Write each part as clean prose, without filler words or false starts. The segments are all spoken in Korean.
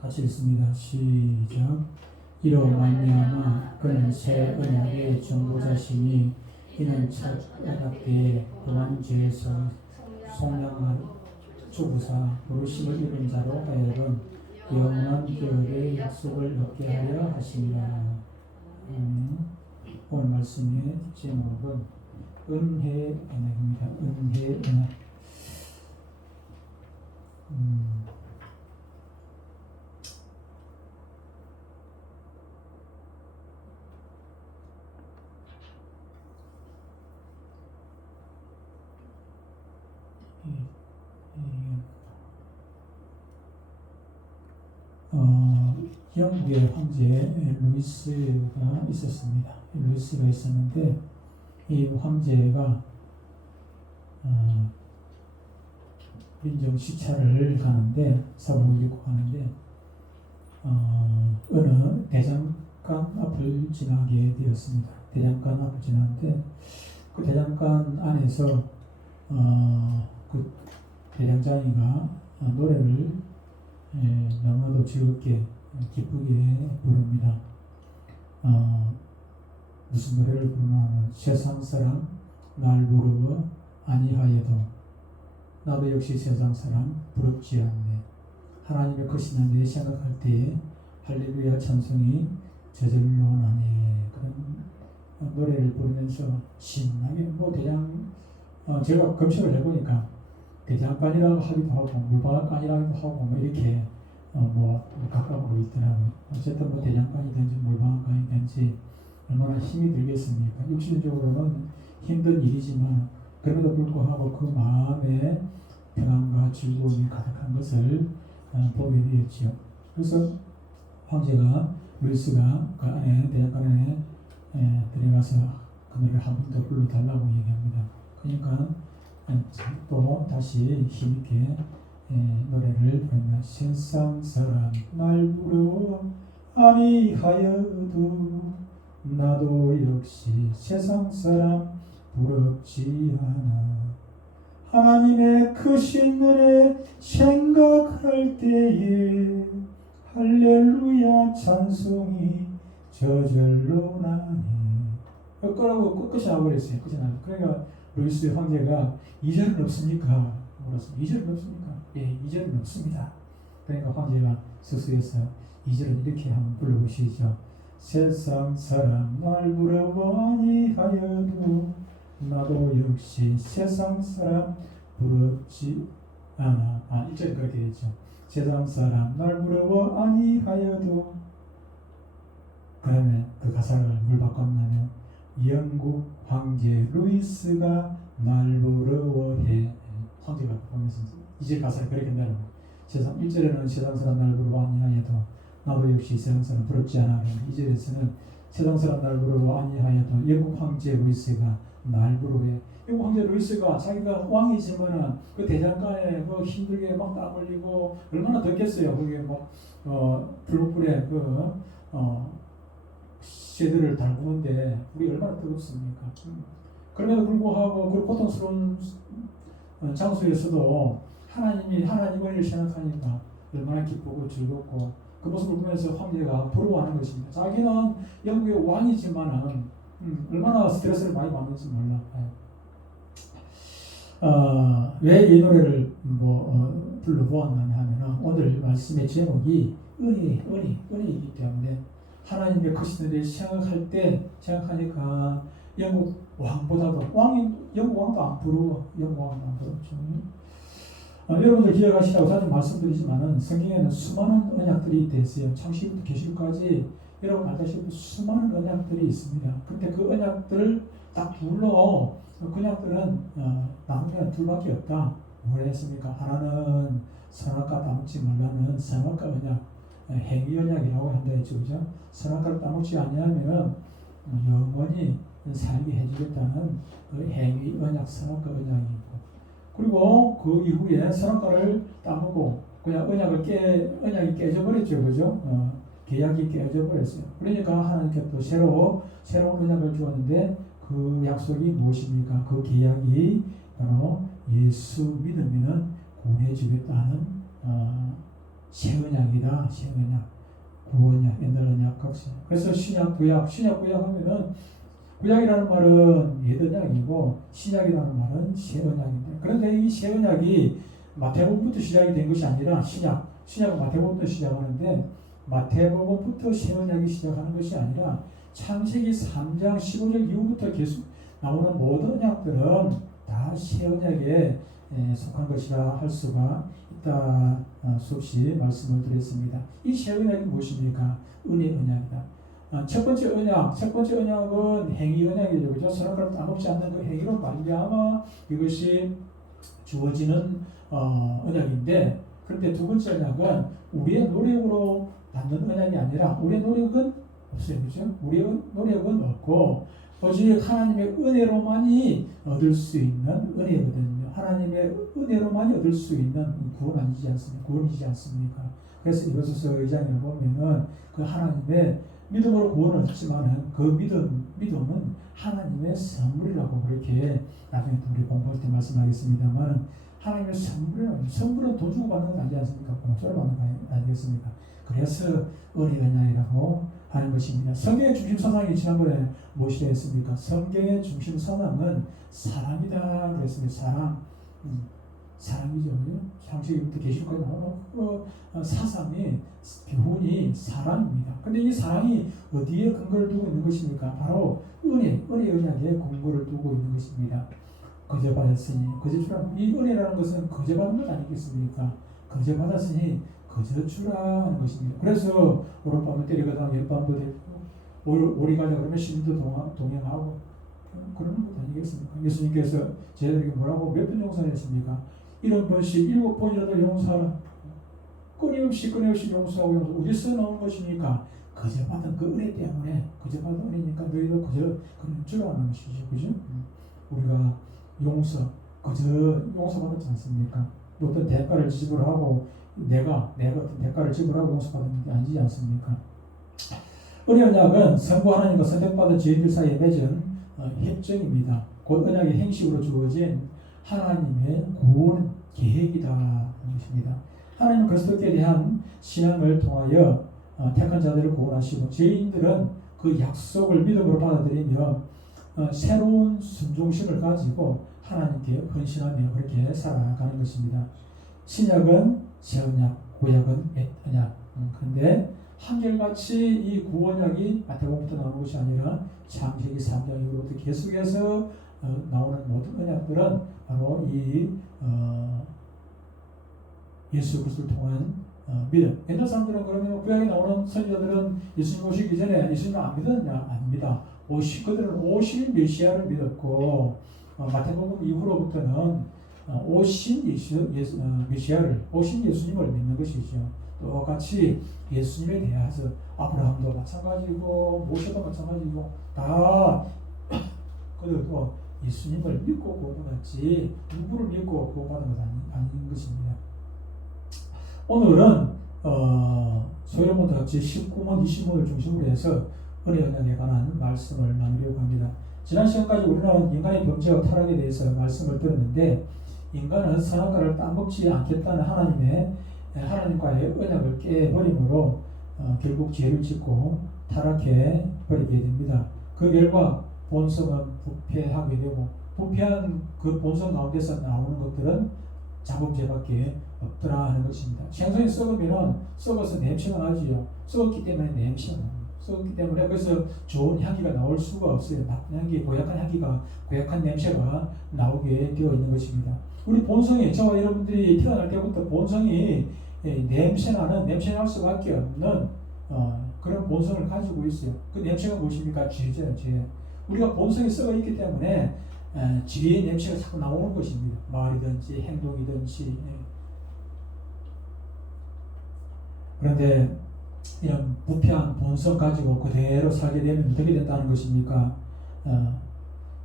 같이 읽습니다. 시작. 이로 말미암아 그는 새 언약의 중보자시니 이는 첫 언약 때에 그만 죄에서 속량한 주부사 부르심을 입은 자로 하여금 영원한 계열의 약속을 얻게 하려 하시니라. 오늘 말씀의 제목은 은혜의 언약입니다. 은혜의 언약. 영국의 황제 루이스가 있었습니다. 루이스가 있었는데 이 황제가 민정 시찰을 가는데 사복을 입고 가는데 어느 대장간 앞을 지나게 되었습니다. 대장간 앞을 지나는데 그 대장간 안에서 그 대장장이가 노래를 너무나도 즐겁게 기쁘게 부릅니다. 무슨 노래를 부르냐면 세상 사람 날 부러워 아니하여도 나도 역시 세상 사람 부럽지 않네. 하나님의 크신 내 생각할 때에 할렐루야 찬송이 저절로 나네. 그런 노래를 부르면서 신나게 제가 검색을 해보니까 대장간이라고 하기도 하고 물방앗간이라고 하고 이렇게 각각으로 있더라고요. 어쨌든 대장간이든지 물방앗간이든지 얼마나 힘이 들겠습니까? 육신적으로는 힘든 일이지만 그럼에도 불구하고 그 마음에 평안과 즐거움이 가득한 것을 보게 되었지요. 그래서 황제가 루이스가 그 안에 대장간 안에 들어가서 그 노래를 한 번 더 불러달라고 얘기합니다. 그러니까 또 다시 힘있게 노래를 부르며 세상 사람 날 부러워 아니하여도 나도 역시 세상 사람 부럽지 않아. 하나님의 크신 은혜 생각할 때에 할렐루야 찬송이 저절로 나네. 그러고 끝이 나버렸어요. 그러니까 루이스 황제가 2절은 없습니까? 물었습니다. 2절은 없습니까? 예, 2절은 없습니다. 그러니까 황제가 서서해서 2절은 이렇게 한번 불러보시죠. 세상 사람 날 부러워 아니하여도 나도 역시 세상 사람 부럽지 않아. 1절은 그렇게 되죠. 세상 사람 날 부러워 아니하여도. 그다음에 그 가사를 물 바꿨냐면 영국 황제 루이스가 날 부러워해. 황제가 보면서 이제 가사를 그렇게 한다는 거예요. 1절에는 세상 사람 날 부러워 아니하여도 나도 역시 세상 사람 부럽지 않아. 2절에서는 세상 사람 날 부러워 아니하여도 영국 황제 루이스가 날 부러워해. 영국 황제 루이스가 자기가 왕이지만은 그 대장간에 힘들게 막 땀 흘리고 얼마나 덥겠어요. 거기에 불불에 쇠들을 달구는데 우리 얼마나 뜨겁습니까? 그럼에도 불구하고 그 고통스러운 장소에서도 하나님을 생각하니까 얼마나 기쁘고 즐겁고 그 모습을 보면서 황제가 부러워하는 것입니다. 자기는 영국의 왕이지만은 얼마나 스트레스를 많이 받는지 몰라. 왜 이 노래를 불러보았느냐 하면은 오늘 말씀의 제목이 은혜이기 때문에 하나님의 크신 은혜를 생각하니까 영국 왕보다도 영국 왕도 안 부러워. 영국 왕도 안 부럽죠. 여러분들 기억하시라고 자주 말씀드리지만은 성경에는 수많은 언약들이 있어요. 창세기부터 계시록까지 여러분 알다시피 수많은 언약들이 있습니다. 근데 그 언약들을 딱 둘러 그 언약들은 남은 게 둘밖에 없다. 뭐라 했습니까? 하나는 선악과 따먹지 말라는 선악과 언약, 행위 언약이라고 한다 했죠. 그죠? 선악과를 따먹지 아니하면 영원히 살게 해주겠다는 그 행위 언약, 선악과 언약이고, 그리고 그 이후에 선악과를 따먹고 그냥 언약이 깨져버렸죠. 그죠? 계약이 깨져 버렸어요. 그러니까 하나님께서 또 새로운 언약을 주었는데 그 약속이 무엇입니까? 그 계약이 바로 예수 믿으면 구원해 주겠다는 새 언약이다. 새 언약, 구원약, 옛날 언약, 각세. 그래서 신약, 구약, 신약, 구약 하면은 구약이라는 말은 옛 언약이고 신약이라는 말은 새 언약인데, 그런데 이 새 언약이 마태복음부터 시작이 된 것이 아니라 신약은 마태복음부터 시작하는데 마태복음부터 새 언약이 시작하는 것이 아니라 창세기 3장 15절 이후부터 계속 나오는 모든 언약들은 다 새 언약에 속한 것이라 할 수가 있다. 수없이 말씀을 드렸습니다. 이 새 언약이 무엇입니까? 은혜 언약이다. 첫 번째 언약은 행위 언약이죠. 그죠? 선악과를 따먹지 않는 그 행위로 말미암아 이것이 주어지는 언약인데, 그런데 두 번째 언약은 우리의 노력으로 받는 언약이 아니라 우리의 노력은 없어요. 그죠? 우리의 노력은 없고 오직 하나님의 은혜로만이 얻을 수 있는 은혜거든요. 하나님의 은혜로만이 얻을 수 있는 구원이지 않습니까? 그래서 이것에서 의장을 보면은 그 하나님의 믿음으로 구원을 얻지만은 그 믿음은 하나님의 선물이라고 그렇게 나중에 우리 공부할 때 말씀하겠습니다만, 하나님의 선물은 돈 주고 받는 건 아니지 않습니까? 공짜로 받는 거 아니겠습니까? 그래서 은혜 언약이라고 하는 것입니다. 성경의 중심 사상이 지난번에 무엇이라 했습니까? 성경의 중심 사상은 사랑이다 그랬습니다. 사랑이죠. 창세기부터 계시록까지 나오는 사상이 교훈이 사랑입니다. 근데 이 사랑이 어디에 근거를 두고 있는 것입니까? 바로 은혜 언약에 근거를 두고 있는 것입니다. 거저 받았으니 거저 주라. 이 은혜라는 것은 거저 받은 것 아니겠습니까? 거저 받았으니 거저 주라 하는 것입니다. 그래서 오른밤을 때리거나 왼밤도 되고 오리 가자 그러면 신도 동행하고 그러는 것 아니겠습니까? 예수님께서 저희들에게 뭐라고 몇 번 용서를 했습니까? 7번씩 7번이라도 용서하라. 끊임없이 용서하고 어디서 나오는 것입니까? 거저 받은 그 은혜 때문에, 거저 받은 은혜니까 너희도 거저 그런 줄 아는 것이죠. 그죠? 우리가 거저 용서받았지 않습니까? 어떤 대가를 지불하고 내가 어떤 대가를 지불하고 용서받은 게 아니지 않습니까? 은혜 언약은 성부 하나님과 선택받은 죄인들 사이에 맺은 협정입니다. 곧 언약의 행식으로 주어진 하나님의 구원 계획이다 하는 것입니다. 하나님은 그리스도께 대한 신앙을 통하여 택한 자들을 구원하시고 죄인들은 그 약속을 믿음으로 받아들이며 새로운 순종심을 가지고 하나님께 헌신하며 그렇게 살아가는 것입니다. 신약은 새 언약, 구약은 옛 언약. 그런데 한결같이 이 구원약이 마태복음부터 나오는 것이 아니라 창세기 3장 이후로부터 계속해서 나오는 모든 언약들은 바로 이 예수 그리스도를 통한 믿음. 옛날 사람들은 그러면 구약에 나오는 선지자들은 예수님 오시기 전에 예수님을 안 믿었냐? 아닙니다. 그들은 오실 메시아를 믿었고 마태복음 이후로부터는 오신 메시아를, 오신 예수님을 믿는 것이죠. 똑같이 예수님에 대해서 아브라함도 마찬가지고 모세도 마찬가지고 다 그들도 예수님을 믿고 구원받았지 누구를 믿고 구원받은 것 아닌 것입니다. 오늘은 소위론문과 같이 19문, 20문을 중심으로 해서 은혜 언약에 관한 말씀을 나누려고 합니다. 지난 시간까지 우리는 인간의 범죄와 타락에 대해서 말씀을 들었는데, 인간은 선악과를 따먹지 않겠다는 하나님과의 언약을 깨버림으로 결국 죄를 짓고 타락해 버리게 됩니다. 그 결과 본성은 부패하게 되고, 부패한 그 본성 가운데서 나오는 것들은 자범죄밖에 없더라 하는 것입니다. 생선이 썩어서 냄새가 나지요. 썩었기 때문에 냄새가 납니다. 썩었기 때문에 그래서 좋은 향기가 나올 수가 없어요. 나쁜 향기, 고약한 냄새가 나오게 되어 있는 것입니다. 우리 본성이, 저와 여러분들이 태어날 때부터 본성이 냄새날 수밖에 없는 그런 본성을 가지고 있어요. 그 냄새가 무엇입니까? 죄죠, 죄. 우리가 본성이 썩어 있기 때문에 죄의 냄새가 자꾸 나오는 것입니다. 말이든지 행동이든지. 그런데 이런 부패한 본성 가지고 그대로 살게 되면 어떻게 된다는 것입니까?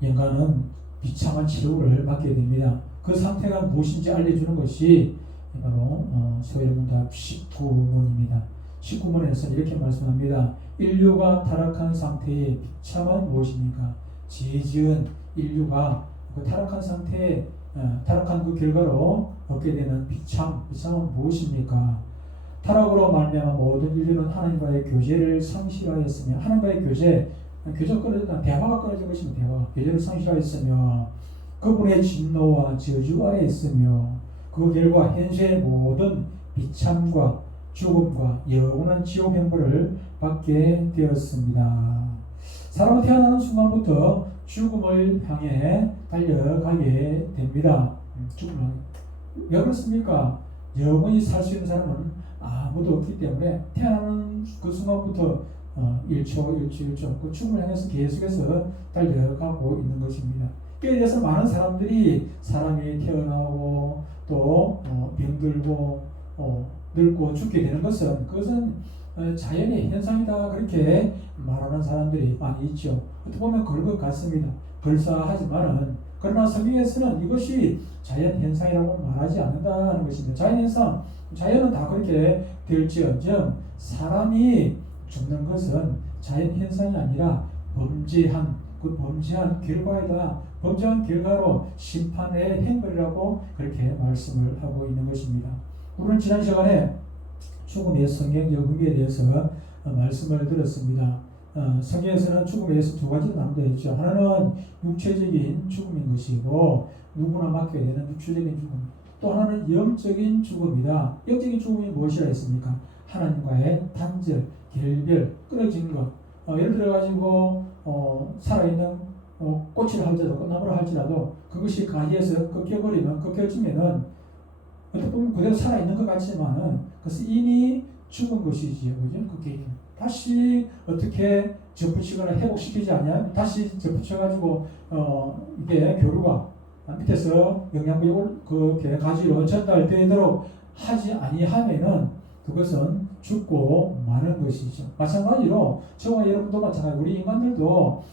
인간은 비참한 최후를 맞게 됩니다. 그 상태가 무엇인지 알려주는 것이 바로 소위론문답 19문입니다. 19문에서 이렇게 말씀합니다. 인류가 타락한 상태의 비참은 무엇입니까? 죄 지은 인류가 그 타락한 상태에 타락한 그 결과로 얻게 되는 비참은 무엇입니까? 타락으로 말미암아 모든 인류는 하나님과의 교제를 상실하였으며 하나님과의 교제가 끊어졌다. 대화가 끊어진 것입니다. 대화. 교제를 상실하였으며 그분의 진노와 저주 아래 있으며 그 결과 현세의 모든 비참과 죽음과 영원한 지옥 형벌을 받게 되었습니다. 사람은 태어나는 순간부터 죽음을 향해 달려가게 됩니다. 죽음을 향해. 왜 그렇습니까? 영원히 살 수 있는 사람은 아무도 없기 때문에 태어나는 그 순간부터 1초, 1초 그 죽음을 향해서 계속해서 달려가고 있는 것입니다. 이에 대해서 많은 사람들이 사람이 태어나고 또 병들고 늙고 죽게 되는 그것은 자연의 현상이다 그렇게 말하는 사람들이 많이 있죠. 어떻게 보면 그럴 것 같습니다. 그럴싸하지만은 그러나 성경에서는 이것이 자연 현상이라고 말하지 않는다는 것입니다. 자연 현상, 자연은 다 그렇게 될지언정 사람이 죽는 것은 자연 현상이 아니라 범죄한 결과이다. 범죄한 결과로 심판의 행벌이라고 그렇게 말씀을 하고 있는 것입니다. 우리는 지난 시간에 죽음의 성경적 의미에 대해서 말씀을 들었습니다. 성경에서는 죽음에 대해서 두 가지로 나누어져 있죠. 하나는 육체적인 죽음인 것이고 누구나 맡게 되는 육체적인 죽음. 또 하나는 영적인 죽음이다. 영적인 죽음이 무엇이라 했습니까? 하나님과의 단절, 결별, 끊어진 것. 예를 들어 가지고 살아있는 꽃을 할지라도 꽃나무를 할지라도 그것이 가지에서 꺾여지면은 어떻게 보면 그대로 살아있는 것 같지만은 그것은 이미 죽은 것이지요. 그죠? 그게 다시 어떻게 접붙이거나 회복시키지 않냐? 다시 접붙여가지고 이게 교류가 밑에서 영양분이 그렇게 가지로 전달되도록 하지 아니하면은 그것은 죽고 마는 것이죠. 마찬가지로 저와 여러분도 마찬가지. 우리 인간들도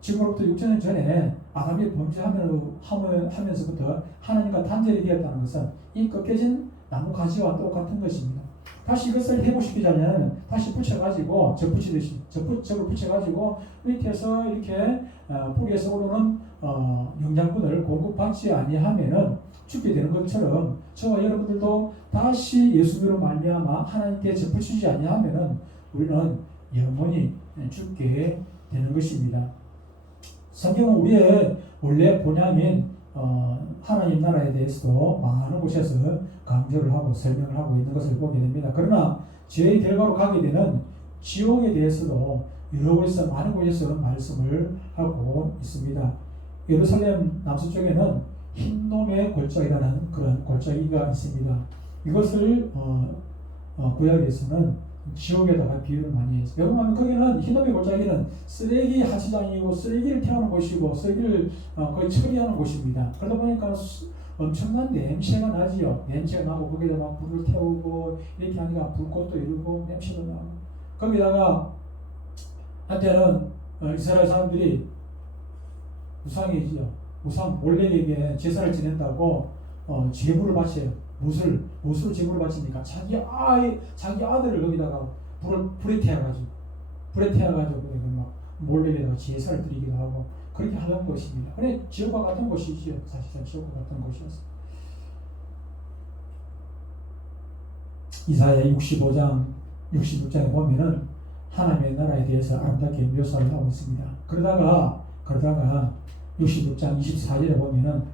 지금으로부터 6천년 전에 아담이 범죄하면서부터 하나님과 단절이 되었다는 것은 이 꺾여진 나무 가지와 똑같은 것입니다. 다시 이것을 회복시키자면 다시 붙여가지고 접붙이듯이 접을 붙여가지고 밑에서 이렇게 뿌리에서 오르는 영양분을 공급받지 아니하면은 죽게 되는 것처럼 저와 여러분들도 다시 예수님으로 말미암아 하나님께 접붙이지 아니하면은 우리는 영원히 죽게 되는 것입니다. 성경은 우리의 원래 본향인 하나님 나라에 대해서도 많은 곳에서 강조를 하고 설명을 하고 있는 것을 보게 됩니다. 그러나 죄의 결과로 가게 되는 지옥에 대해서도 여러 곳에서 많은 곳에서 말씀을 하고 있습니다. 예루살렘 남서쪽에는 흰놈의 골짜기라는 그런 골짜기가 있습니다. 이것을 구약에서는 지옥에다가 비유를 많이 했어요. 왜냐하면 거기는 흰놈의 골짜기는 쓰레기 하치장이고 쓰레기를 태우는 곳이고 쓰레기를 거의 처리하는 곳입니다. 그러다 보니까 엄청난 냄새가 나지요. 냄새가 나고 거기다 막 불을 태우고 이렇게 하니까 불꽃도 이루고 냄새도 나고 거기다가 한때는 이스라엘 사람들이 우상 몰렉에게 제사를 지낸다고 제물을 바쳐요. 무엇으로 제물을 바칩니까? 자기 아들을 거기다가 불에 태워가지고 막 몰렉에다가 제사를 드리기도 하고 그렇게 하는 것입니다. 그래 지옥과 같은 것이지요. 사실상 지옥과 같은 것이었어요. 이사야 65장 66장에 보면은 하나님의 나라에 대해서 아름답게 묘사를 하고 있습니다. 그러다가 66장 24절에 보면은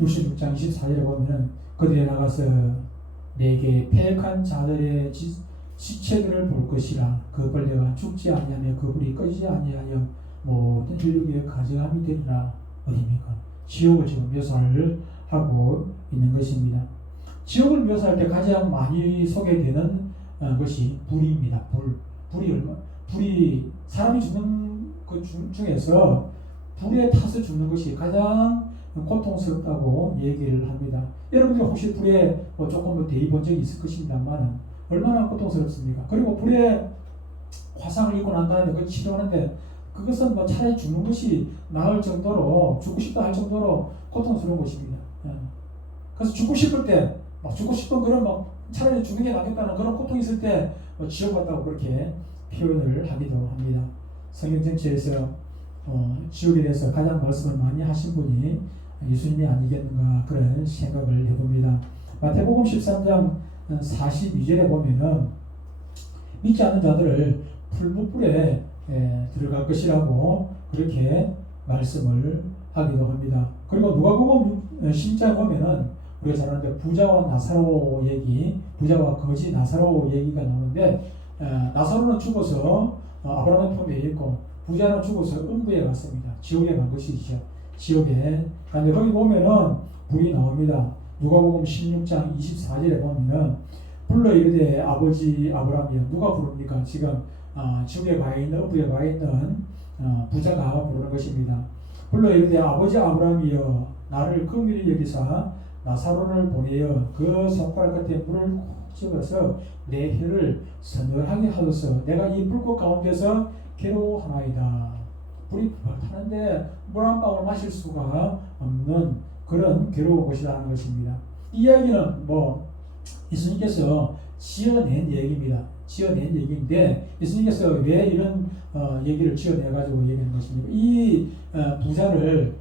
66장 24절에 보면은 그들에 나가서 내게 패역한 자들의 시체들을 볼 것이라. 그 벌레가 죽지 아니하며 그 불이 꺼지지 아니하여 모든 인류에 가증함이 되리라. 어디입니까? 지옥을 지금 묘사를 하고 있는 것입니다. 지옥을 묘사할 때 가장 많이 소개되는 것이 불입니다. 불이 사람이 죽는 그 중에서 불에 타서 죽는 것이 가장 고통스럽다고 얘기를 합니다. 여러분들 혹시 불에 조금 대입 본 적이 있을 것입니다만 얼마나 고통스럽습니까? 그리고 불에 화상을 입고 난 다음에 그 치료하는데 그것은 차라리 죽는 것이 나을 정도로 죽고 싶다 할 정도로 고통스러운 것입니다. 그래서 죽고 싶을 때 죽고 싶은 그런 차라리 죽는 게 낫겠다는 그런 고통이 있을 때 지옥 같다고 그렇게 표현을 하기도 합니다. 성경 전체에서 지옥에 대해서 가장 말씀을 많이 하신 분이 예수님이 아니겠는가 그런 생각을 해봅니다. 마태복음 13장 42절에 보면은 믿지 않는 자들을 풀무불에 들어갈 것이라고 그렇게 말씀을 하기도 합니다. 그리고 누가복음 10장 보면은 우리가 잘 아는데 부자와 나사로 얘기, 부자와 거지 나사로 얘기가 나오는데 나사로는 죽어서 아브라함의 품에 있고 부자는 죽어서 음부에 갔습니다. 지옥에 간 것이죠. 지옥에. 그런데 거기 보면은 불이 나옵니다. 누가복음 16장 24절에 보면은 불러 이르되 아버지 아브라함이여. 누가 부릅니까? 지금 지옥에 가 있는 음부에 가 있는 부자가 부르는 것입니다. 불러 이르되 아버지 아브라함이여 나를 긍휼히 여기사 나사로를 보내어 그 손가락 끝에 물을 콕 집어서 내 혀를 서늘하게 하소서. 내가 이 불꽃 가운데서 괴로워하나이다. 불이 타는데 물 한 방울 마실 수가 없는 그런 괴로운 곳이라는 것입니다. 이 이야기는 예수님께서 지어낸 얘기입니다. 지어낸 얘기인데 예수님께서 왜 이런 얘기를 지어내가지고 얘기하는 것입니까? 이 부자를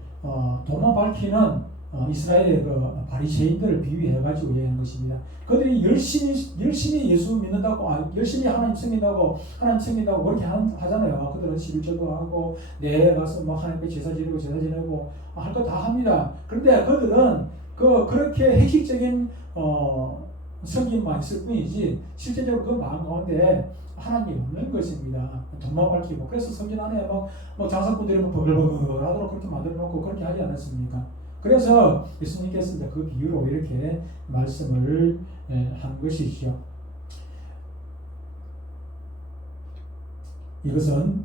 도마 밝히는 이스라엘의 그 바리새인들을 비유해가지고 얘기하는 것입니다. 그들이 열심히 예수 믿는다고, 열심히 하나님 챙긴다고 그렇게 하잖아요. 그들은 11조도 하고, 가서 하나님께 제사 지내고, 할 거 다 합니다. 그런데 그들은 그렇게 핵심적인, 성김만 있을 뿐이지, 실제적으로 그 마음 가운데 하나님이 없는 것입니다. 돈만 밝히고. 그래서 성경 안에 장사꾼들이 버글버글 하도록 그렇게 만들어 놓고 그렇게 하지 않았습니까? 그래서 예수님께서 그 비유로 이렇게 말씀을 한 것이죠. 이것은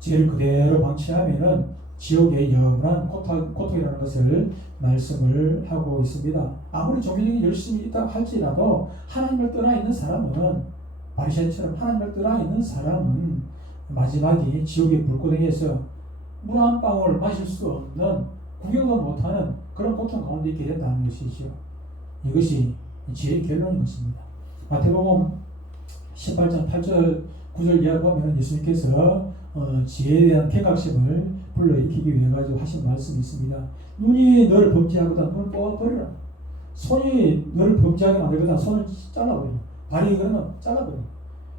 죄를 그대로 방치하면은 지옥의 영원한 고통이라는 것을 말씀을 하고 있습니다. 아무리 종교적인 열심이 있다 할지라도 하나님을 떠나 있는 사람은 바리새인처럼 하나님을 떠나 있는 사람은 마지막에 지옥의 불고덩이에서 물 한 방울 마실 수 없는 구경도 못하는 그런 고통 가운데 있게 된다는 것이죠. 이것이 지혜의 결론인 것입니다. 마태복음 18장 8절 9절 이하 보면 예수님께서 지혜에 대한 쾌각심을 불러일으키기 위해 가지고 하신 말씀이 있습니다. 눈이 너를 범죄하거든 눈을 뽑아버리라. 손이 너를 범죄하게 만들거든 손을 잘라버리라. 발이 그러면 잘라버리라.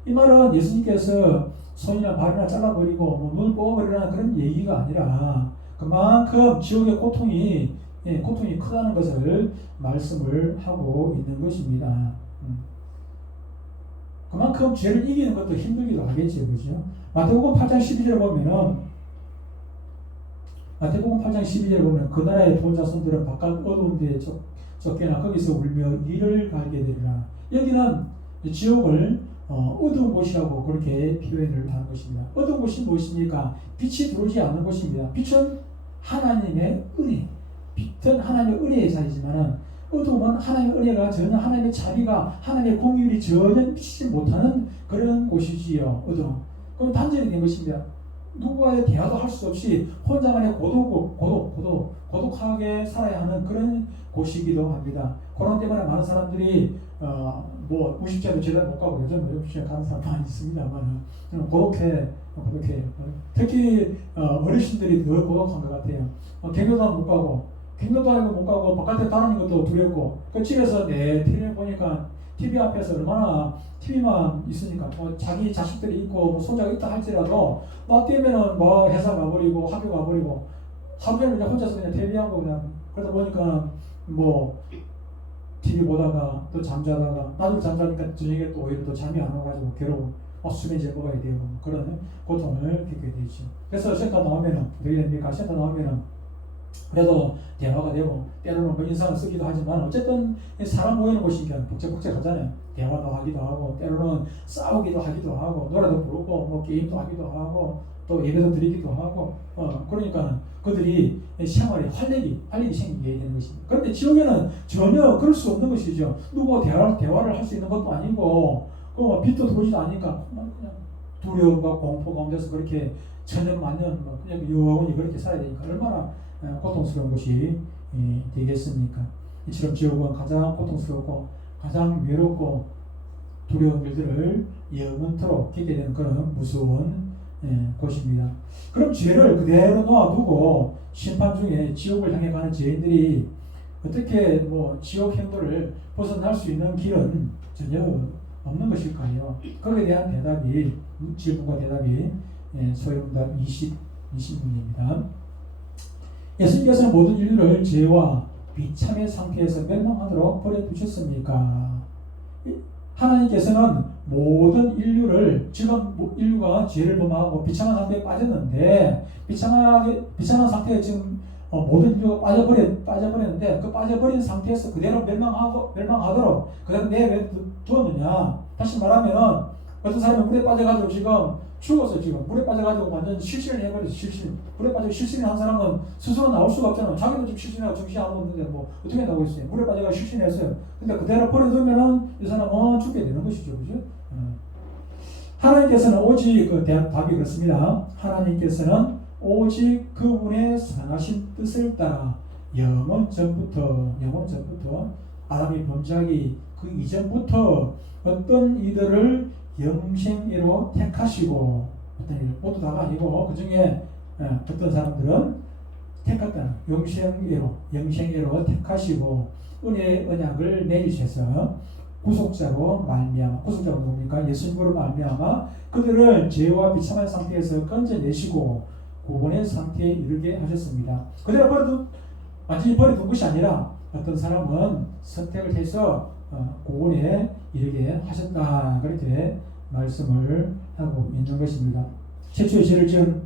이 말은 예수님께서 손이나 발이나 잘라버리고 눈을 뽑아버리라는 그런 얘기가 아니라 그만큼 지옥의 고통이 크다는 것을 말씀을 하고 있는 것입니다. 그만큼 죄를 이기는 것도 힘들기도 하겠죠. 그죠? 마태복음 8장 12절에 보면 그 나라의 본 자손들은 바깥 어두운 데에 쫓겨나 거기서 울며 이를 갈게 되리라. 여기는 지옥을 어두운 곳이라고 그렇게 표현을 하는 것입니다. 어두운 곳이 무엇입니까? 빛이 들어오지 않는 곳입니다. 빛은 하나님의 은혜, 빛은 하나님의 은혜의 자리지만 어두움은 하나님의 은혜가 전혀 하나님의 자비가 하나님의 공율이 전혀 비치지 못하는 그런 곳이지요. 어두움. 그럼 단절이 된 것입니다. 누구와의 대화도 할 수 없이 혼자만의 고독하게 살아야 하는 그런 곳이기도 합니다. 코로나 때문에 많은 사람들이 우식제도 제대로 못 가고 요즘 우식제 가는 사람 많이 있습니다만 고독해. 특히 어르신들이 더 고독한 것 같아요. 경로도 못 가고 바깥에 다니는 것도 두렵고 집에서 내 TV 보니까 TV 앞에서 얼마나 TV만 있으니까 자기 자식들이 있고 손자가 있다 할지라도 나 때문에는 회사 가버리고 학교 가버리고 하루 종일 그냥 혼자서 그냥 TV하고 그냥 그러다 보니까 TV 보다가 또 잠자다가 나도 잠자니까 저녁에 또 오히려 또 잠이 안 와가지고 괴로운 수면제 먹어야 되고 그런 고통을 겪게 되죠. 그래서 센터 나오면은 어떻게 됩니까? 센터 나오면은 그래도 대화가 되고 때로는 인상을 쓰기도 하지만 어쨌든 사람 모이는 곳이니까 복잡하잖아요. 대화도 하기도 하고 때로는 싸우기도 하기도 하고 노래도 부르고 게임도 하기도 하고 또 예배도 드리기도 하고 그러니까 그들이 생활에 활력이 생기게 되는 것입니다. 그런데 지옥에는 전혀 그럴 수 없는 것이죠. 누구 대화를 할 수 있는 것도 아니고 빛도 들어오지도 않으니까 그냥 두려움과 공포 가운데서 그렇게 천년만년 그냥 영원히 그렇게 살아야 되니까 얼마나 고통스러운 것이 되겠습니까? 이처럼 지옥은 가장 고통스럽고 가장 외롭고 두려운 일들을 영원토록 겪게 되는 그런 무서운 곳입니다. 그럼 죄를 그대로 놓아두고 심판 중에 지옥을 향해 가는 죄인들이 어떻게 뭐 지옥 행도를 벗어날 수 있는 길은 전혀 없는 것일까요? 거기에 대한 대답이 질문과 대답이 소형답 20문입니다. 예수님께서는 모든 인류를 죄와 비참의 상태에서 멸망하도록 버려두셨습니까? 하나님께서는 모든 인류를 지금 인류가 죄를 범하고 비참한 상태에 빠졌는데 비참한 상태에 지금 모든 인류가 빠져버렸는데 그 빠져버린 상태에서 그대로 멸망하도록 그대로 내두었느냐? 다시 말하면 어떤 사람이 물에 빠져가지고 지금 죽었어. 지금 물에 빠져가지고 완전 실신을 해버렸어. 실신. 물에 빠져 실신을 한 사람은 스스로 나올 수가 없잖아. 자기도 지금 실신하고 정신 안 오는데 뭐 어떻게 나오고 있어요? 물에 빠져가 실신했어요. 근데 그대로 버려두면은 이 사람은 죽게 되는 것이죠, 그죠? 하나님께서는 오직 답이 그렇습니다. 하나님께서는 오직 그분의 선하신 뜻을 따라 영원 전부터 아담이 범죄하기 그 이전부터 어떤 이들을 영생애로 택하시고 어떤 일 모두 다가 아니고 그 중에 어떤 사람들은 택했다 영생애로 택하시고 은혜의 언약을 내리셔서 구속자로 뭡니까? 예수님으로 말미암아 그들을 죄와 비참한 상태에서 건져내시고 구원의 상태에 이르게 하셨습니다. 그대로 완전히 버려둔 것이 아니라 어떤 사람은 선택을 해서 구원에 이르게 하셨다. 그렇게 말씀을 하고 있는 것입니다. 최초의 죄를 지은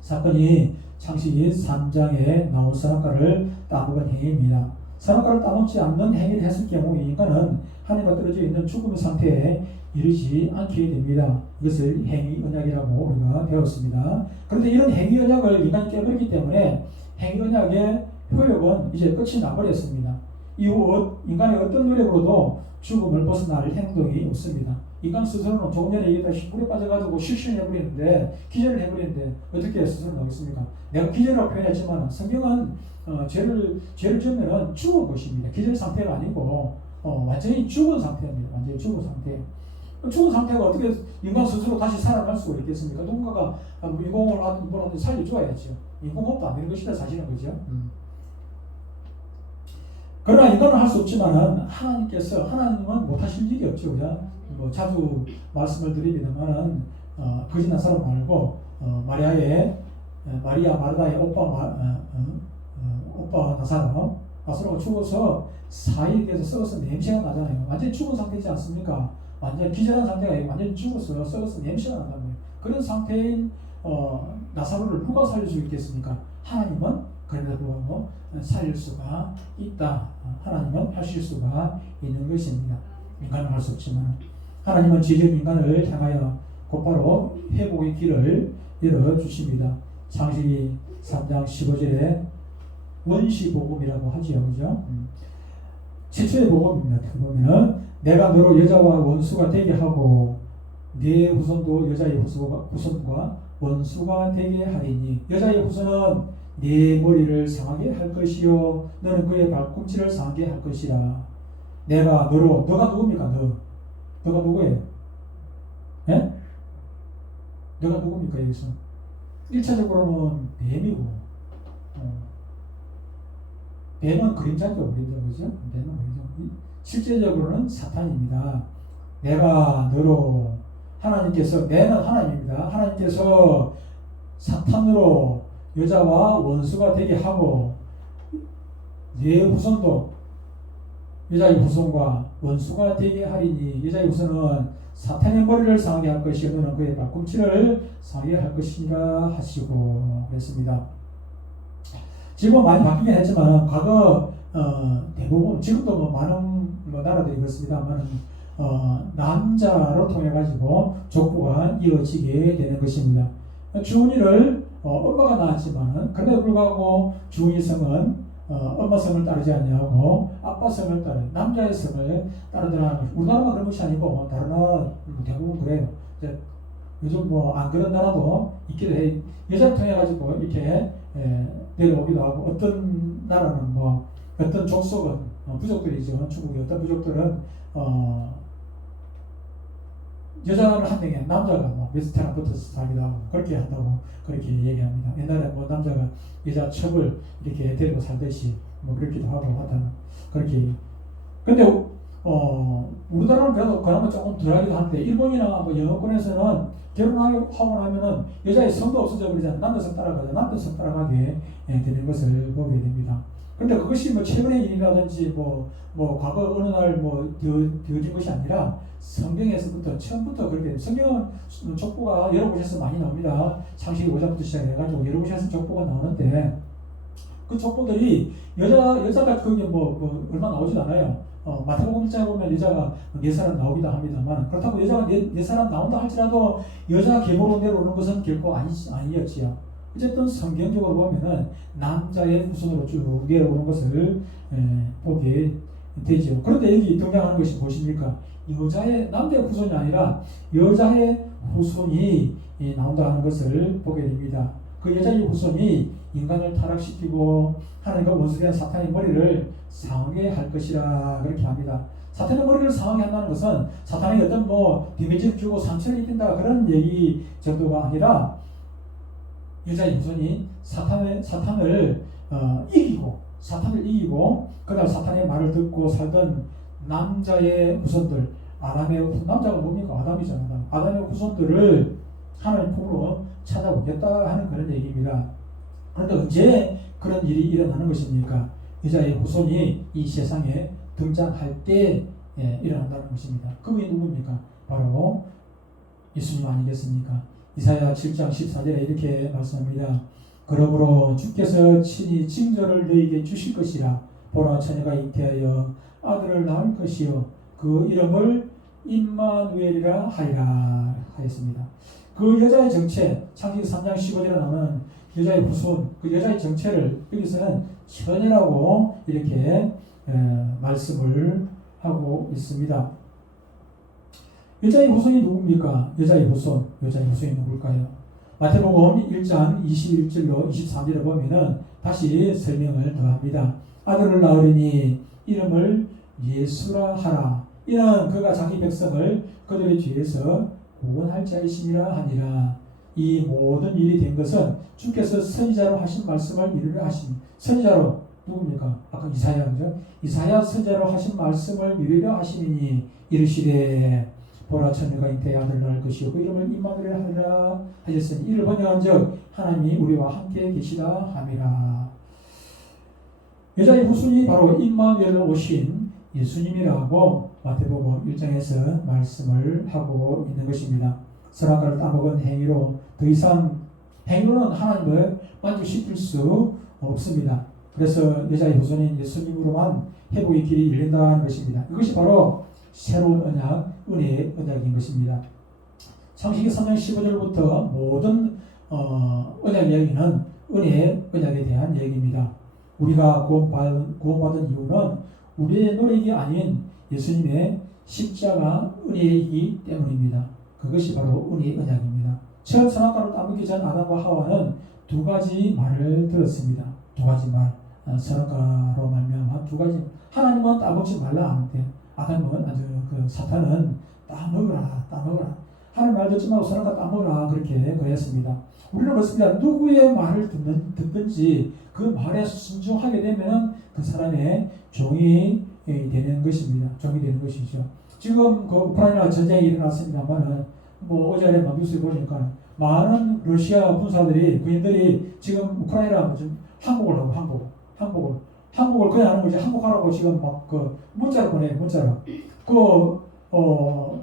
사건이 창세기 3장에 나온 선악과를 따먹은 행위입니다. 선악과를 따먹지 않는 행위를 했을 경우 인간은 하나님과 떨어져 있는 죽음의 상태에 이르지 않게 됩니다. 이것을 행위 언약이라고 우리가 배웠습니다. 그런데 이런 행위 언약을 인간이 깨버리기 때문에 행위 언약의 효력은 이제 끝이 나버렸습니다. 이후 인간의 어떤 노력으로도 죽음을 벗어날 행동이 없습니다. 인간 스스로는 조금 전에 얘기했다시피 물에 빠져가지고 실신을 해버리는데 기절을 해버리는데 어떻게 스스로 나오겠습니까? 내가 기절이라고 표현했지만 성경은 죄를 지으면 죽은 것입니다. 기절 상태가 아니고 완전히 죽은 상태입니다. 완전히 죽은 상태. 죽은 상태가 어떻게 인간 스스로 다시 살아날 수가 있겠습니까? 누군가가 인공을 하든 살려줘야죠. 인공호흡도 안 되는 것이다 사실은 그죠? 그러나 이거는 할 수 없지만은 하나님은 못하실 일이 없죠, 그죠? 뭐 자주 말씀을 드립니다만은 거짓말 사람 말고 마리아 마르다의 오빠 나사로가 죽어서 4일 계속 썩어서 냄새가 나잖아요. 완전히 죽은 상태이지 않습니까? 완전히 기절한 상태가 아니고 완전히 죽어서 썩어서 냄새가 난다는 거예요. 그런 상태인 나사로를 누가 살릴 수 있겠습니까? 하나님은 그럼에도 불구하고 살릴 수가 있다. 하나님은 하실 수가 있는 것입니다. 인간은 할 수 없지만 하나님은 지은 인간을 향하여 곧바로 회복의 길을 열어주십니다. 창세기 3장 15절에 원시복음이라고 하지요. 그죠? 최초의 복음입니다. 어떻게 보면은 내가 너로 여자와 원수가 되게 하고 네 후손도 여자의 후손과 원수가 되게 하리니 여자의 후손은 네 머리를 상하게 할 것이요 너는 그의 발꿈치를 상하게 할 것이라. 내가 너가 누굽니까? 너가 누구예요? 예? 너가 누굽니까 여기서? 1차적으로는 뱀이고 뱀은 그림자죠. 그죠? 뱀은 그림자. 실제적으로는 사탄입니다. 내가 너로 뱀은 하나님입니다. 하나님께서 사탄으로 여자와 원수가 되게 하고 네 후손도 여자의 후손과 원수가 되게 하리니 여자의 후손은 사탄의 머리를 상하게 할 것이요 너는 그의 발꿈치를 상하게 할 것이니라 하시고 그랬습니다. 지금은 많이 바뀌긴 했지만 과거 대부분 지금도 뭐 많은 나라들이 그렇습니다만 남자로 통해 가지고 족보가 이어지게 되는 것입니다. 주은이를 엄마가 낳았지만 그럼에도 불구하고 주은이 성은 엄마 성을 따르지 아니하고 아빠 성을 따르 남자의 성을 따르더라. 우리나라만 그런 것이 아니고 다른 나라 대부분 그래요. 요즘 뭐 안 그런 나라도 있기도 해. 여자를 통해 가지고 이렇게 내려오기도 하고 어떤 나라는 뭐 어떤 족속은 부족들이죠. 중국의 어떤 부족들은 여자를 한 명에 남자가 뭐 베스트랑 붙어서 살기도 하고 그렇게 한다고 그렇게 얘기합니다. 옛날에 뭐 남자가 여자 첩을 이렇게 데리고 살듯이 뭐 그렇기도 하고 하다는 그렇게. 근데 우리나라는 그래도 그나마 조금 덜하기도 한데 일본이나 뭐 영어권에서는 결혼하고 나면은 여자의 성도 없어져 버리잖아요. 남자 성 따라가자. 남자 성 따라가게 되는 것을 보게 됩니다. 그런데 그것이 뭐 최근의 일이라든지 뭐 과거 어느 날 뭐 되어진 것이 아니라 성경에서부터 처음부터 그렇게 성경은 족보가 여러 곳에서 많이 나옵니다. 창세기 5장부터 시작해가지고 여러 곳에서 족보가 나오는데 그 족보들이 여자가 그게 뭐 얼마 나오지도 않아요. 마태복음 1장에 보면 여자가 4사람 나오기도 합니다만 그렇다고 여자가 4사람 나온다 할지라도 여자 계보로 내려오는 것은 결코 아니었지요. 어쨌든 성경적으로 보면은 남자의 후손으로 쭉 내려오는 것을 보게 되죠. 그런데 여기 등장하는 것이 무엇입니까? 남자의 후손이 아니라 여자의 후손이 나온다는 것을 보게 됩니다. 그 여자의 후손이 인간을 타락시키고 하나님과 원수된 사탄의 머리를 상하게 할 것이라 그렇게 합니다. 사탄의 머리를 상하게 한다는 것은 사탄이 어떤 데미지를 주고 상처를 입힌다 그런 얘기 정도가 아니라 여자의 후손이 사탄을 이기고 그다음 사탄의 말을 듣고 살던 남자의 후손들 남자가 뭡니까? 아담이잖아. 아담의 후손들을 하나님 품으로 찾아오겠다 하는 그런 얘기입니다. 그런데 언제 그런 일이 일어나는 것입니까? 여자의 후손이 이 세상에 등장할 때 일어난다는 것입니다. 그분이 누굽니까? 바로 예수님 아니겠습니까? 이사야 7장 14절에 이렇게 말씀합니다. 그러므로 주께서 친히 징조를 너희에게 주실 것이라. 보라, 처녀가 잉태하여 아들을 낳을 것이요 그 이름을 임마누엘이라 하리라 하였습니다. 그 여자의 정체, 창세기 3장 15절에 나오는 여자의 후손, 그 여자의 정체를 여기서는 처녀라고 이렇게 말씀을 하고 있습니다. 여자의 후손이 누굽니까? 여자의 후손이 누굴까요? 마태복음 1장 21절로 23절에 보면은 다시 설명을 더합니다. 아들을 낳으리니 이름을 예수라 하라. 이는 그가 자기 백성을 그들의 죄에서 구원할 자이심이라 하니라. 이 모든 일이 된 것은 주께서 선지자로 하신 말씀을 이루려 하심. 선지자로 누굽니까? 아까 이사야죠. 이사야 선지자로 하신 말씀을 이루려 하심이니 이르시되 보라, 처녀가 잉태하여 아들을 낳을 것이요 그 이름을 임마누엘 하리라 하셨으니 이를 번역한즉 하나님이 우리와 함께 계시다 함이라. 여자의 후손이 바로 임마누엘로 오신 예수님이라고 마태복음 1장에서 말씀을 하고 있는 것입니다. 선악과를 따먹은 행위로 더 이상 행위로는 하나님을 만족시킬 수 없습니다. 그래서 여자의 후손인 예수님으로만 회복의 길이 열린다는 것입니다. 이것이 바로 새로운 언약, 은혜의 언약인 것입니다. 창세기 3장 15절부터 모든 언약 이야기는 은혜의 언약에 대한 얘기입니다. 우리가 구원받은 이유는 우리의 노력이 아닌 예수님의 십자가 은혜이기 때문입니다. 그것이 바로 은혜의 언약입니다. 처음 선악과를 따먹기 전 아담과 하와는 두 가지 말을 들었습니다. 두 가지 말. 선악과로 말미암아 두 가지. 하나님은 따먹지 말라 하는데 아담은 사탄은 따먹으라. 하나님 말 듣지 말고 선악과 따먹으라 그렇게 그랬습니다. 우리는 그렇습니다. 누구의 말을 듣든지 그 말에 순종하게 되면 그 사람의 종이 되는 것입니다. 종이 되는 것이죠. 지금 그 우크라이나 전쟁이 일어났습니다만은 어제 뉴스에 보니까 많은 러시아 군사들이 그인들이 지금 우크라이나 항복을 하고 항복을 그냥 하는 거지. 항복하라고 지금 문자를 보내요. 문자로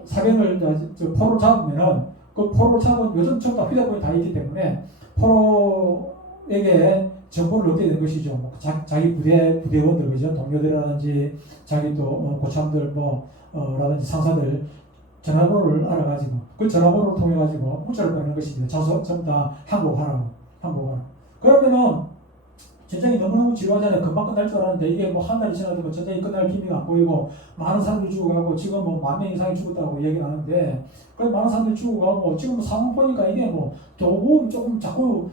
사병을 포로를 잡으면은 그 포로를 잡은 요즘 전부 다 휴대폰이 다 있기 때문에 포로에게 정보를 얻게 된 것이죠. 자기 부대원들, 그죠? 동료들이라든지 자기 또 고참들 라든지 상사들 전화번호를 알아가지고 그 전화번호를 통해 가지고 문자를 보내는 것입니다. 전부 다 항복하라고. 그러면은 전쟁이 너무너무 지루하잖아요. 금방 끝날 줄 알았는데 이게 한 달이 지나도 전쟁이 끝날 기미가 안 보이고 많은 사람들이 죽어가고 지금 10,000명 이상이 죽었다고 얘기를 하는데 그래 많은 사람들이 죽어가고 지금 상황 보니까 이게 도구 조금 자꾸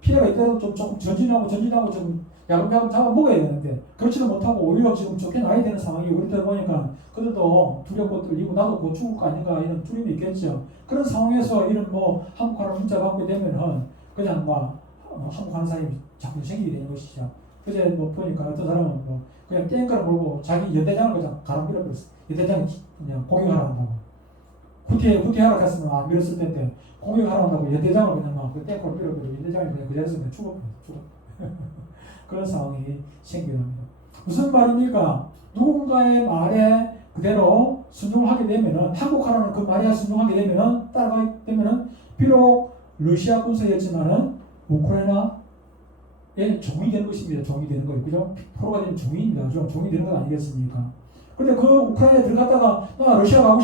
필요가 있다고 조금 전진하고 좀 야금야금 잡아 먹어야 되는데 그렇지도 못하고 오히려 지금 쫓겨나야 되는 상황이 우리들 보니까 그들도 두렵고 떨리고 나도 곧 죽을 거 아닌가 이런 두려움이 있겠죠. 그런 상황에서 이런 뭐 한국하는 문자 받게 되면은 그냥 막 한국하는 사람이 자꾸 생기게 되는 것이죠. 그제 뭐 보니까 어떤 사람은 뭐 그냥 땡크를 몰고 자기 연대장을 그냥 가라 밀어버렸어. 연대장 그냥 공격하러 한다고. 후퇴하러 갔으면 안 밀었을 텐데 공격하러 한다고 연대장을 그냥 막 그 땡크를 밀어버리고 연대장이 그냥 그 자리에서 그냥 죽어. 그런 상황이 생깁니다. 무슨 말입니까? 누군가의 말에 그대로 순종을 하게 되면은 한국하라는 그 말에 순종하게 되면은 따라가게 되면은 비록 러시아 군사였지만은 우크라이나의 종이 되는 것입니다. 종이 되는 거예요. 그죠? 포로가 되면 종입니다. 종이 되는 것 아니겠습니까? 근데 그 우크라이나에 들어갔다가 나 러시아 가고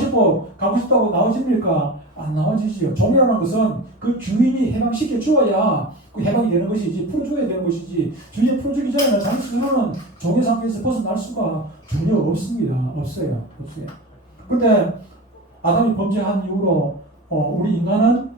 싶다고 나오십니까? 안 나와지지요. 종이라는 것은 그 주인이 해방시켜 주어야 그 해방이 되는 것이지, 풀어줘야 되는 것이지, 주인이 풀어주기 전에는 자기 스스로는 종의 상태에서 벗어날 수가 전혀 없습니다. 없어요. 근데 아담이 범죄한 이후로 우리 인간은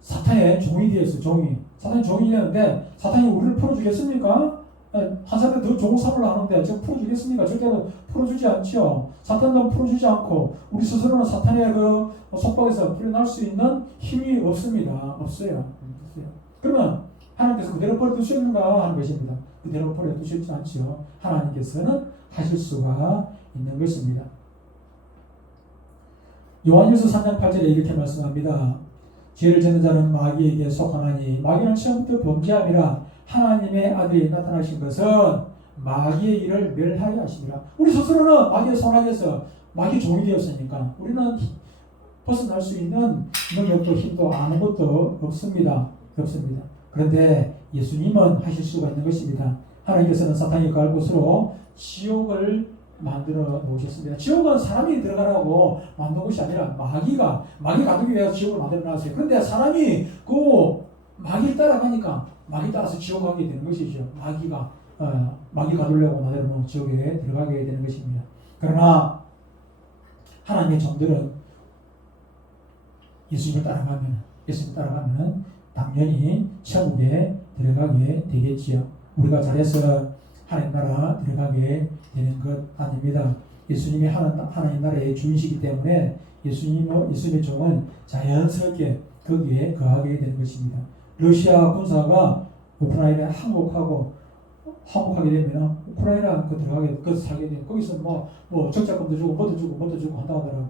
사탄의 종이 되었어요. 사탄의 종이 되었는데 사탄이 우리를 풀어주겠습니까? 한 사람이 더 좋은 삶을 하는데 지금 풀어주겠습니까? 절대로 풀어주지 않죠. 사탄도 풀어주지 않고 우리 스스로는 사탄의 그 속박에서 풀려날 수 있는 힘이 없습니다. 없어요. 그러면 하나님께서 그대로 버려두셨는가 하는 것입니다. 그대로 버려두셨지 않죠. 하나님께서는 하실 수가 있는 것입니다. 요한일서 3장 8절에 이렇게 말씀합니다. 죄를 짓는 자는 마귀에게 속하나니 마귀는 처음부터 범죄함이라 하나님의 아들이 나타나신 것은 마귀의 일을 멸하려 하심이라. 우리 스스로는 마귀의 손아귀에서 마귀 종이 되었으니까 우리는 벗어날 수 있는 능력도 힘도 아무것도 없습니다. 그런데 예수님은 하실 수가 있는 것입니다. 하나님께서는 사탄이 거할 곳으로 지옥을 만들어 놓으셨습니다. 지옥은 사람이 들어가라고 만든 것이 아니라 마귀 가두기 위해서 지옥을 만들어 놨어요. 그런데 사람이 그 마귀를 따라가니까 마귀 따라서 지옥 가게 되는 것이죠. 마귀 가두려고 나대로 지옥에 들어가게 되는 것입니다. 그러나 하나님의 종들은 예수님을 따라가면 당연히 천국에 들어가게 되겠지요. 우리가 잘해서 하나님 나라 들어가게 되는 것 아닙니다. 예수님이 하나님 나라의 주인이시기 때문에 예수님의 종은 자연스럽게 거기에 거하게 되는 것입니다. 러시아 군사가 우크라이나에 항복하게 되면 우크라이나 거기서 살게 되면 거기서 뭐 적자금도 주고 뭐도 주고 한다고 하더라고요.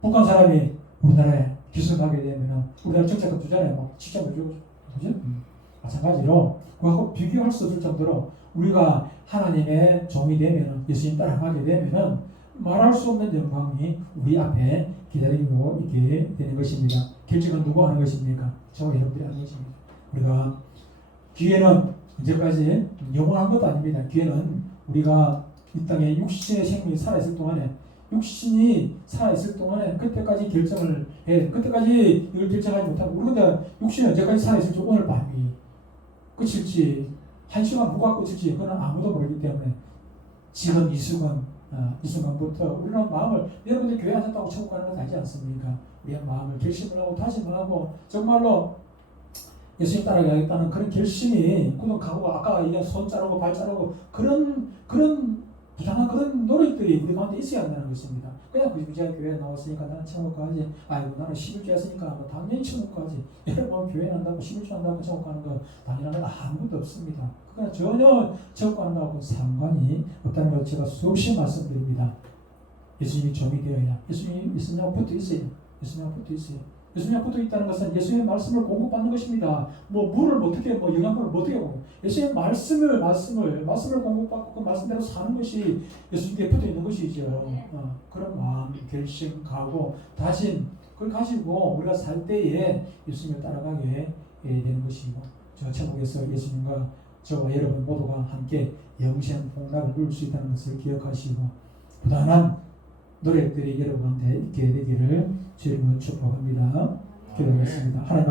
북한 사람이 우리나라에 기술하게 되면 우리나라 적자금 주잖아요. 막 직장도 주고, 그죠? 마찬가지로 그하고 비교할 수 없을 정도로 우리가 하나님의 종이 되면 예수님 따라가게 되면은 말할 수 없는 영광이 우리 앞에 기다리고 있게 되는 것입니다. 결정은 누가 하는 것입니까? 저와 여러분들이 하는 것입니다. 우리가 기회는 언제까지 영원한 것도 아닙니다. 기회는 우리가 이 땅에 육신의 생명이 살아있을 동안에 그때까지 결정을 해. 그때까지 이걸 결정하지 못하고 우리 근데 육신이 언제까지 살아있을지 오늘 밤이 끝일지 한 시간 누가 끝일지 그건 아무도 모르기 때문에 지금 이 순간부터 우리는 마음을 여러분들 교회 앉았다고 천국 가는 건 아니지 않습니까? 우리의 마음을 결심을 하고 다짐을 하고 정말로 예수님 따라가겠다는 그런 결심이 그런 각오가 아까 얘기한 손 자르고 발 자르고 그런 부당한 그런 노력들이 우리 가운데 있어야 한다는 것입니다. 그냥 무지하게 교회에 나왔으니까 나는 천국 가지. 아이고 나는 11주 했으니까 뭐 당연히 천국 가지. 여러분 교회 난다고 11주 한다고 천국 가는 거 당연한 건 아무것도 없습니다. 그건 전혀 천국 가는 거하고 상관이 없다는 걸 제가 수없이 말씀드립니다. 예수님이 종이 되어야 예수님하고 붙어 있어요. 예수님하고 붙어 있다는 것은 예수님의 말씀을 공급받는 것입니다. 물을 어떻게 영양분을 어떻게 먹고 예수님의 말씀을 공급받고 그 말씀대로 사는 것이 예수님께 붙어 있는 것이죠. 그런 마음, 결심, 각오, 다짐 그걸 가지고 우리가 살 때에 예수님을 따라가게 되는 것이고 저 천국에서 예수님과 저와 여러분 모두가 함께 영생 복락을 누릴 수 있다는 것을 기억하시고 부단한 노력들이 여러분한테 있게 되기를 주님을 축복합니다. 기도하겠습니다. 하나님